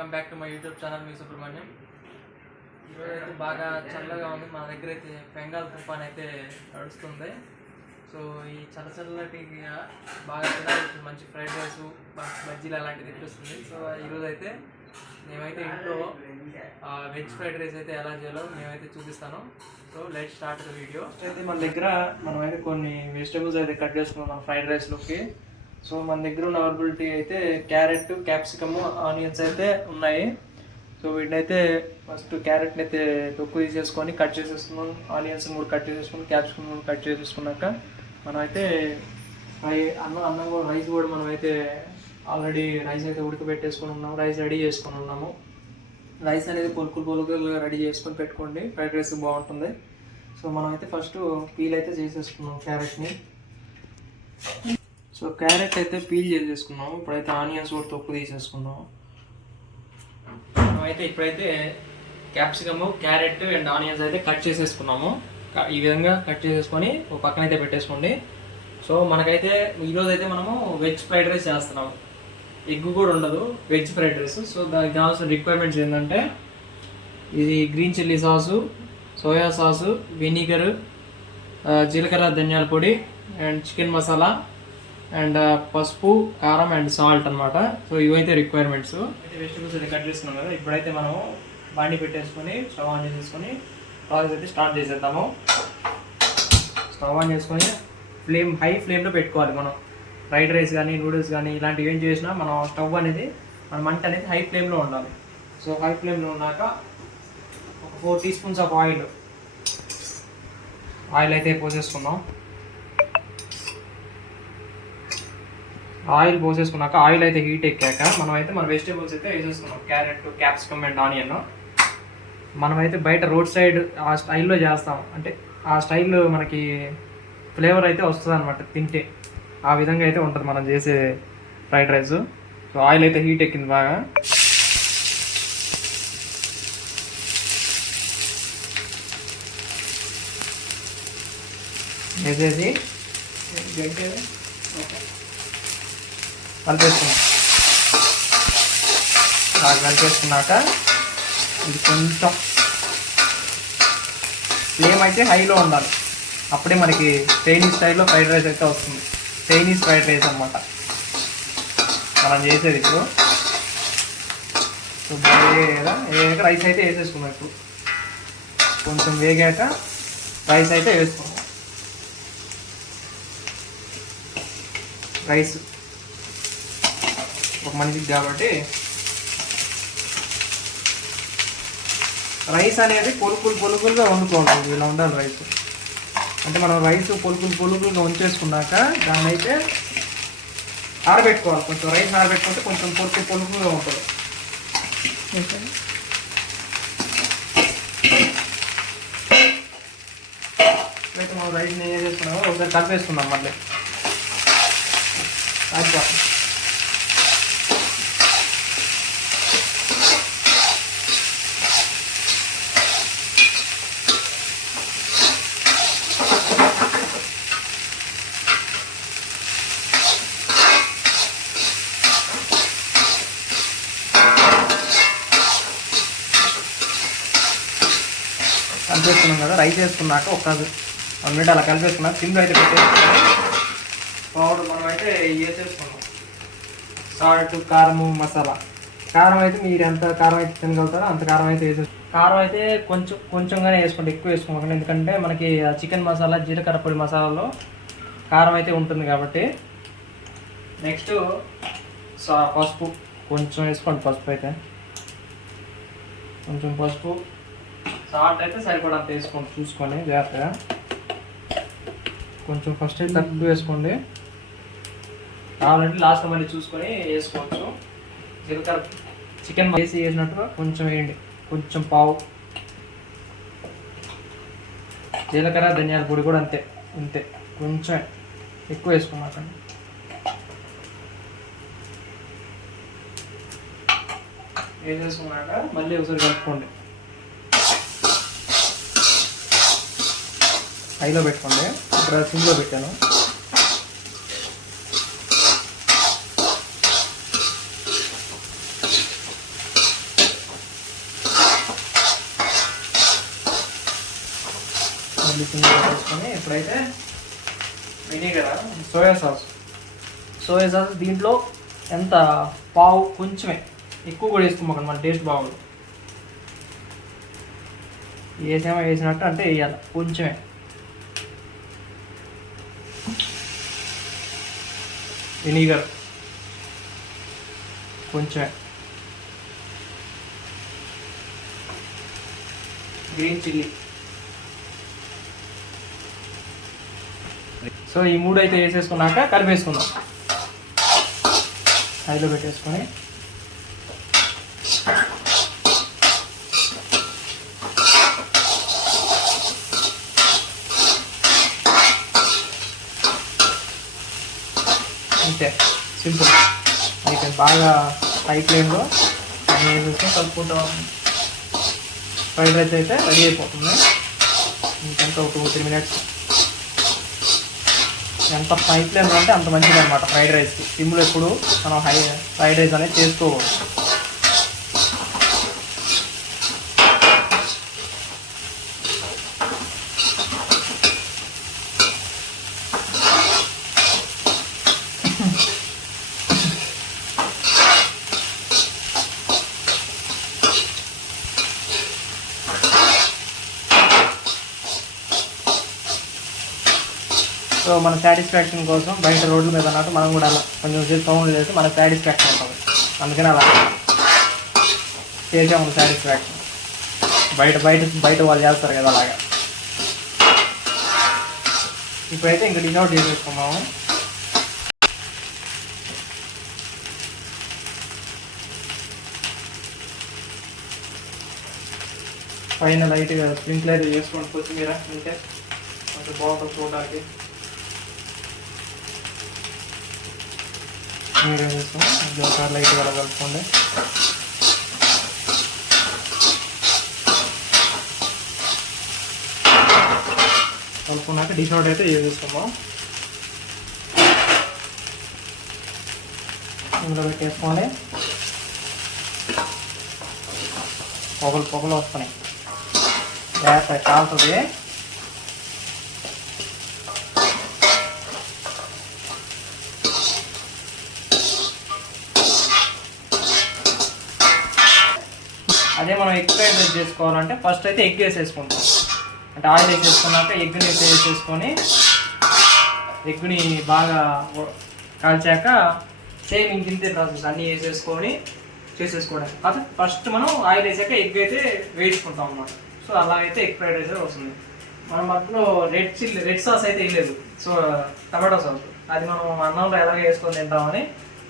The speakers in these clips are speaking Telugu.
Welcome back to my YouTube channel మీ సుబ్రహ్మణ్యం. ఈరోజు అయితే బాగా చల్లగా ఉంది. మా దగ్గర అయితే బెంగాల్ తుఫాన్ అయితే నడుస్తుంది. సో ఈ చల్ల చల్లటి బాగా తినాలి. మంచి ఫ్రైడ్ రైస్ బజ్జీలు అలాంటివి తెప్పిస్తుంది. సో ఈరోజు అయితే మేమైతే ఇంట్లో వెజ్ ఫ్రైడ్ రైస్ అయితే ఎలా చేయాలో మేమైతే చూపిస్తాను. So let start the video. అయితే మన దగ్గర మనమైతే కొన్ని వెజిటేబుల్స్ అయితే కట్ చేసుకున్నాం. ఫ్రైడ్ రైస్లోకి సో మన దగ్గర ఉన్న అవైలబిలిటీ అయితే క్యారెట్ క్యాప్సికమ్ ఆనియన్స్ అయితే ఉన్నాయి. సో వీటిని అయితే ఫస్ట్ క్యారెట్ని అయితే తొక్కు తీసేసుకొని కట్ చేసేసుకున్నాం. ఆనియన్స్ మూడు కట్ చేసేసుకుని క్యాప్సికమ్ మూడు కట్ చేసేసుకున్నాక మనం అయితే ఫ్రై అన్నం అన్నం కూడా రైస్ కూడా మనం అయితే ఆల్రెడీ రైస్ అయితే ఉడకబెట్టేసుకొని ఉన్నాము. రైస్ రెడీ చేసుకొని ఉన్నాము. రైస్ అనేది పొలుకులు పొలుకులు రెడీ చేసుకొని పెట్టుకోండి. ఫ్రైడ్ రైస్ బాగుంటుంది. సో మనం అయితే ఫస్ట్ పీల్ అయితే చేసేసుకున్నాం క్యారెట్ని. సో క్యారెట్ అయితే పీల్ చేసేసుకున్నాము ఇప్పుడైతే ఆనియన్స్ కూడా తొక్కు తీసేసుకున్నాం. అయితే ఇప్పుడైతే క్యాప్సికమ్ క్యారెట్ అండ్ ఆనియన్స్ అయితే కట్ చేసేసుకున్నాము. ఈ విధంగా కట్ చేసేసుకొని ఒక పక్కన అయితే పెట్టేసుకోండి. సో మనకైతే ఈరోజు అయితే మనము వెజ్ ఫ్రైడ్ రైస్ చేస్తున్నాము ఎగ్ కూడా ఉండదు వెజ్ ఫ్రైడ్ రైస్. సో దానికి కావాల్సిన రిక్వైర్మెంట్స్ ఏంటంటే ఇది green chilli sauce soya sauce vinegar జీలకర్ర ధనియాల పొడి అండ్ చికెన్ మసాలా అండ్ పసుపు కారం అండ్ సాల్ట్ అన్నమాట. సో ఇవైతే రిక్వైర్మెంట్స్ అయితే వెజిటబుల్స్ అయితే కట్ చేసుకున్నాం కదా. ఇప్పుడైతే మనము బాండి పెట్టేసుకొని స్టవ్ ఆన్ చేసేసుకొని ప్రాసెస్ అయితే స్టార్ట్ చేసేద్దాము. స్టవ్ ఆన్ చేసుకొని ఫ్లేమ్ హై ఫ్లేమ్లో పెట్టుకోవాలి మనం. ఫ్రైడ్ రైస్ కానీ నూడిల్స్ కానీ ఇలాంటివి ఏం చేసినా మనం స్టవ్ అనేది మన మంట అనేది హై ఫ్లేమ్లో ఉండాలి. సో హై ఫ్లేమ్లో ఉన్నాక ఒక four teaspoons of oil oil పోసేసుకుందాం. Oil పోసేసుకున్నాక ఆయిల్ అయితే హీట్ ఎక్కాక మనం అయితే మన వెజిటేబుల్స్ అయితే వేసేసుకున్నాం. Carrot capsicum and onion. మనమైతే బయట రోడ్ సైడ్ ఆ స్టైల్లో చేస్తాం. అంటే ఆ స్టైల్లో మనకి ఫ్లేవర్ అయితే వస్తుంది అనమాట తింటే. ఆ విధంగా అయితే ఉంటుంది మనం చేసే ఫ్రైడ్ రైస్. సో ఆయిల్ అయితే హీట్ ఎక్కింది బాగా. వేసేసి కలిపేసుకున్నాం. బాగా కలిపేసుకున్నాక ఇది కొంచెం ఫ్లేమ్ అయితే హైలో ఉండాలి. అప్పుడే మనకి చైనీస్ స్టైల్లో ఫ్రైడ్ రైస్ అయితే వస్తుంది. చైనీస్ ఫ్రైడ్ రైస్ అన్నమాట. మనం చేసేది ఇప్పుడు. సో వేగాక రైస్ అయితే వేసేసుకున్నాం ఇప్పుడు. కొంచెం వేగాక రైస్ అయితే వేసుకున్నాం రైస్ ఒక మనిషికి కాబట్టి రైస్ అనేది పొలుకులు పొలుకులుగా వండుకోవాలి. ఇలా ఉండాలి రైస్. అంటే మనం రైస్ పొలుకులు పొలుకులుగా ఉంచేసుకున్నాక దాన్ని అయితే ఆరబెట్టుకోవాలి. కొంచెం రైస్ ఆరబెట్టుకుంటే కొంచెం పొలుకులు పొలుకులుగా ఉంటుంది. అయితే మనం రైస్ని ఏం చేసుకున్నామో ఒకసారి కలిపేసుకుందాం మళ్ళీ. అది కలిపేసుకున్నాం కదా రైస్ వేసుకున్నాక ఒక వన్ మినిట్ అలా కలిపేసుకున్నాక సిమ్లో అయితే పెట్టేసుకున్నాం. పౌడర్ మనం అయితే వేసేసుకున్నాం. సాల్ట్ కారము మసాలా. కారం అయితే మీరు ఎంత కారం అయితే తినగలుగుతారో అంత కారం అయితే వేసే కారం అయితే కొంచెం కొంచెంగానే వేసుకోండి ఎక్కువ వేసుకోకండి. ఎందుకంటే మనకి చికెన్ మసాలా జీలకర్ర పొడి మసాలాలో కారం అయితే ఉంటుంది కాబట్టి. నెక్స్ట్ సా పసుపు. కొంచెం వేసుకోండి పసుపు అయితే. కొంచెం పసుపు. సాల్ట్ అయితే సరిపడంత వేసుకోండి చూసుకొని జాగ్రత్తగా. కొంచెం ఫస్ట్ అయితే తక్కువ వేసుకోండి. కావాలంటే లాస్ట్ మళ్ళీ చూసుకొని వేసుకోవచ్చు. జీలకర్ర చికెన్ వేసి వేసినట్టు కొంచెం వేయండి. కొంచెం పావు. జీలకర్ర ధనియాల పొడి కూడా అంతే అంతే కొంచెం ఎక్కువ వేసుకున్నాకండి వేసేసుకున్నాక మళ్ళీ ఒకసారి కలుపుకోండి. హైలో పెట్టుకోండి. ఇక్కడ సింగ్లో పెట్టాను. Soya sauce. సోయా సాస్ దీంట్లో ఎంత? పావు కొంచెమే. ఎక్కువ కూడా వేసుకోమాకండి మన టేస్ట్ బాగుంది. వేసామో వేసినట్టు అంటే వేయాలి కొంచెమే. వినిగర్. కొంచెమే గ్రీన్ చిల్లీ. సో ఈ మూడు అయితే వేసేసుకున్నాక కలిపేసుకుందాం హైలో పెట్టేసుకొని అంతే సింపుల్ అయితే బాగా హై ఫ్లేమ్లో అన్నీ వేసేసుకొని కలుపుకుంటాం ఫ్రైడ్ రైస్ అయితే రెడీ అయిపోతుంది. ఇంకెంత ఒక టూ త్రీ మినిట్స్ ఎంత హై ఫ్లేమ్ అంటే అంత మంచిది అనమాట ఫ్రైడ్ రైస్కి సిమ్లో ఎప్పుడు మనం హై ఫ్రైడ్ రైస్ అనేది చేసుకోకూడదు మన సాటిస్ఫాక్షన్ కోసం బయట రోడ్ల మీద అన్నట్టు మనం కూడా అలా కొంచెం సేపు సౌండ్ చేస్తే మనకు సాటిస్ఫాక్షన్ ఉంటుంది. అందుకని అలా చేసాము సాటిస్ఫాక్షన్ బయట బయట బయట వాళ్ళు చేస్తారు కదా అలాగా. ఇప్పుడైతే ఇంకా డిన్ అవుట్ చేసేసుకున్నాము పైన లైట్గా స్ప్రింక్లర్ అయితే చేసుకోండి కొత్తిమీర ఇంకే కొంచెం బాగుంటుంది చూడడానికి. మీరు ఏం చేసుకోండి ఇది ఒక లైట్ కూడా కలుపుకోండి. కలుపుకున్నాక డిష్ అవుట్ అయితే యూజ్ చేసుకుందాం ఇందులో పెట్టేసుకోండి పొగలు పొగలు వస్తున్నాయి. వేస్తాయి కాలుతుంది. అదే మనం ఎగ్ ఫ్రైడ్ రైస్ చేసుకోవాలంటే ఫస్ట్ అయితే ఎగ్ వేసేసుకుంటాం. అంటే ఆయిల్ వేసేసుకున్నాక ఎగ్ని వేసేసుకొని ఎగ్ని బాగా కాల్చాక సేమ్ ఇంక ప్రాసెస్ అన్నీ వేసేసుకొని చేసేసుకోవడం కాకపోతే ఫస్ట్ మనం ఆయిల్ వేసాక ఎగ్ అయితే వేయించుకుంటాం అన్నమాట. సో అలాగైతే ఎగ్ ఫ్రైడ్ రైస్ వస్తుంది. మనం మధ్యలో రెడ్ చిల్లీ రెడ్ సాస్ అయితే వేయలేదు. So tomato sauce. అది మనం అన్నంలో ఎలాగ వేసుకొని తింటామని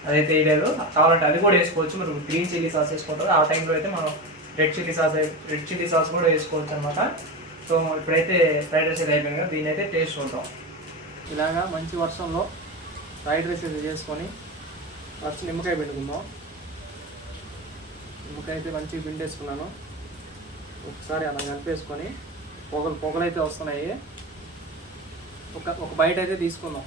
అదైతే వేయలేదు. కావాలంటే అది కూడా వేసుకోవచ్చు. మీరు గ్రీన్ చిల్లీ సాస్ వేసుకుంటారు. ఆ టైంలో అయితే మనం red chilli sauce red chilli sauce కూడా వేసుకోవచ్చు అనమాట సో ఇప్పుడైతే ఫ్రైడ్ రైస్ అయితే అయిపోయింది కదా దీని అయితే టేస్ట్ చూద్దాం. ఇలాగా మంచి వర్షంలో ఫ్రైడ్ రైస్ అయితే చేసుకొని ఫస్ట్ నిమ్మకాయ పిండుకుందాం. నిమ్మకాయ అయితే మంచిగా పిండేసుకున్నాను. ఒకసారి అలా కలిపేసుకొని పొగలు పొగలు అయితే వస్తున్నాయి. ఒక ఒక బయట అయితే తీసుకుందాం.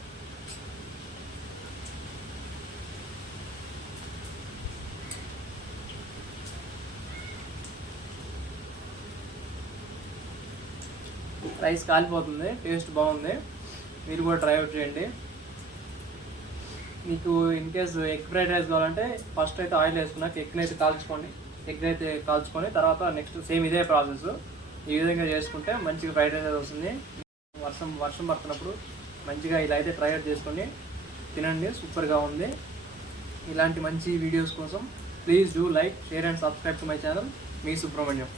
రైస్ కాలిపోతుంది టేస్ట్ బాగుంది. మీరు కూడా ట్రై అవుట్ చేయండి. మీకు in case egg fried rice కావాలంటే ఫస్ట్ అయితే ఆయిల్ వేసుకున్నాక ఎగ్ని అయితే కాల్చుకోండి. ఎగ్ అయితే కాల్చుకొని తర్వాత నెక్స్ట్ సేమ్ ఇదే ప్రాసెస్ ఈ విధంగా చేసుకుంటే మంచిగా ఫ్రైడ్ రైస్ వస్తుంది. వర్షం వర్షం పడుతున్నప్పుడు మంచిగా ఇలా అయితే ట్రై అవుట్ చేసుకొని తినండి సూపర్గా ఉంది. ఇలాంటి మంచి వీడియోస్ కోసం please do like share and subscribe to my channel me Subrahmanyam.